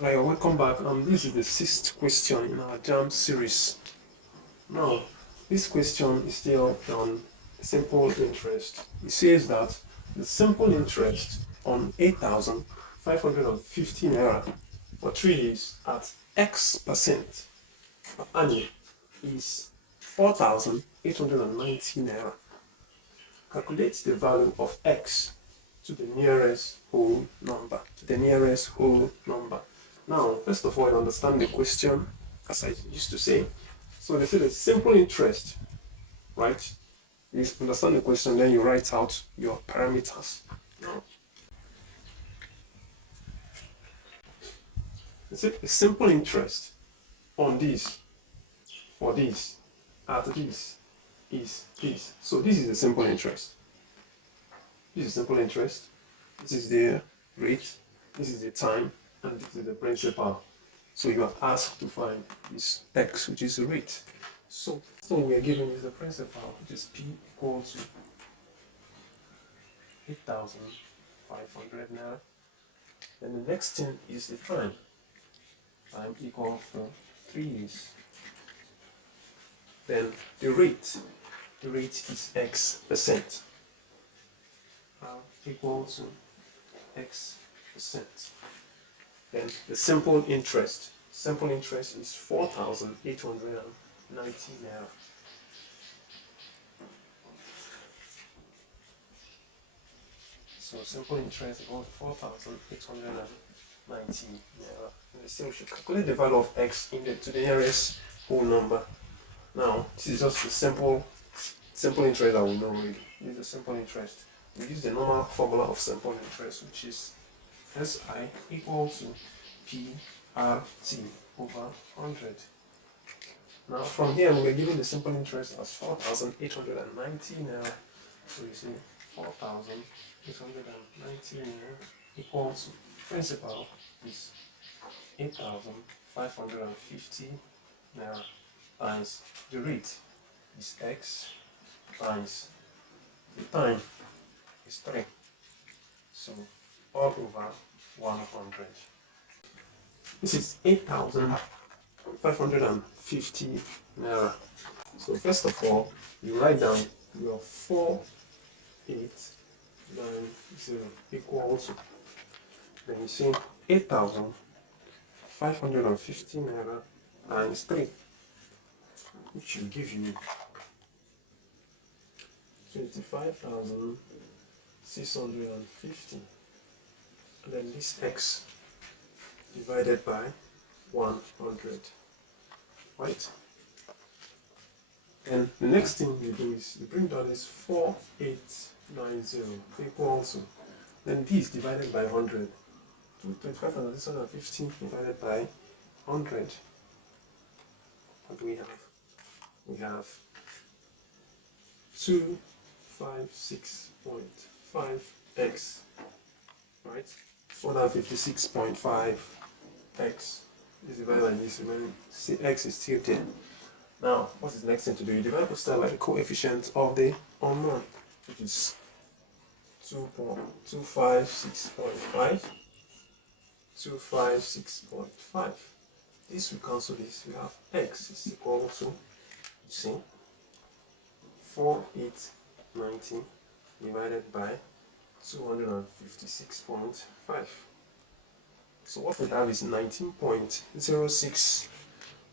Right, welcome back. This is the sixth question in our JAMB series. Now, this question is still on simple interest. It says that the simple interest on 8,550 naira for 3 years at X% per annum is 4,890 naira. Calculate the value of X to the nearest whole number. Now, first of all, I understand the question, as I used to say. So they say the simple interest, right? You understand the question, then you write out your parameters. Now, they say the simple interest on this, for this, at this, is this. So this is the simple interest. This is simple interest. This is the rate. This is the time. And this is the principal. So you are asked to find this X, which is the rate. So we are given is the principal, which is P equals to 8,500 naira. And the next thing is the time. Time equal to 3 years. Then the rate is X%. Equal to X%. Then the simple interest is 4,890 naira. So simple interest equals 4,890 naira. And they say we should calculate the value of X to the nearest whole number. Now, this is just the simple interest that we know already. This is the simple interest. We use the normal formula of simple interest, which is SI equal to PRT over 100. Now from here we are given the simple interest as 4,890 naira. So you see 4,890 naira equal to principal is 8,550 naira times the rate is X times the time is 3. So all over 100. This is 8,550 naira. So first of all, you write down your 4,890 equal to, then you say 8,550 naira times 3, which will give you 25,650. And then this X divided by 100, right? And the next thing you do is you bring down this 4,890 equal to, then this divided by 100, 25,650 divided by 100. What do we have? We have 256.5x, right? 456.5x is divided by this. Remember, see, x is still there. Now, what is the next thing to do? You divide this by the coefficient of the unknown, which is 256.5. 256.5. This will cancel this. We have x is equal to, you see, 4,890 divided by 256.5. So what we have is 19.06.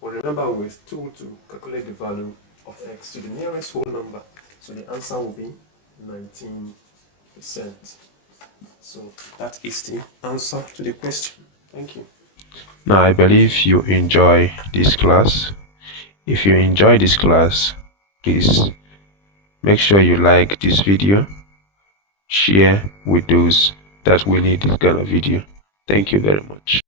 But remember, we were told to calculate the value of X to the nearest whole number. So the answer will be 19%. So that is the answer to the question. Thank you. Now I believe you enjoy this class. If you enjoy this class, please make sure you like this video, share with those that will need this kind of video. Thank you very much.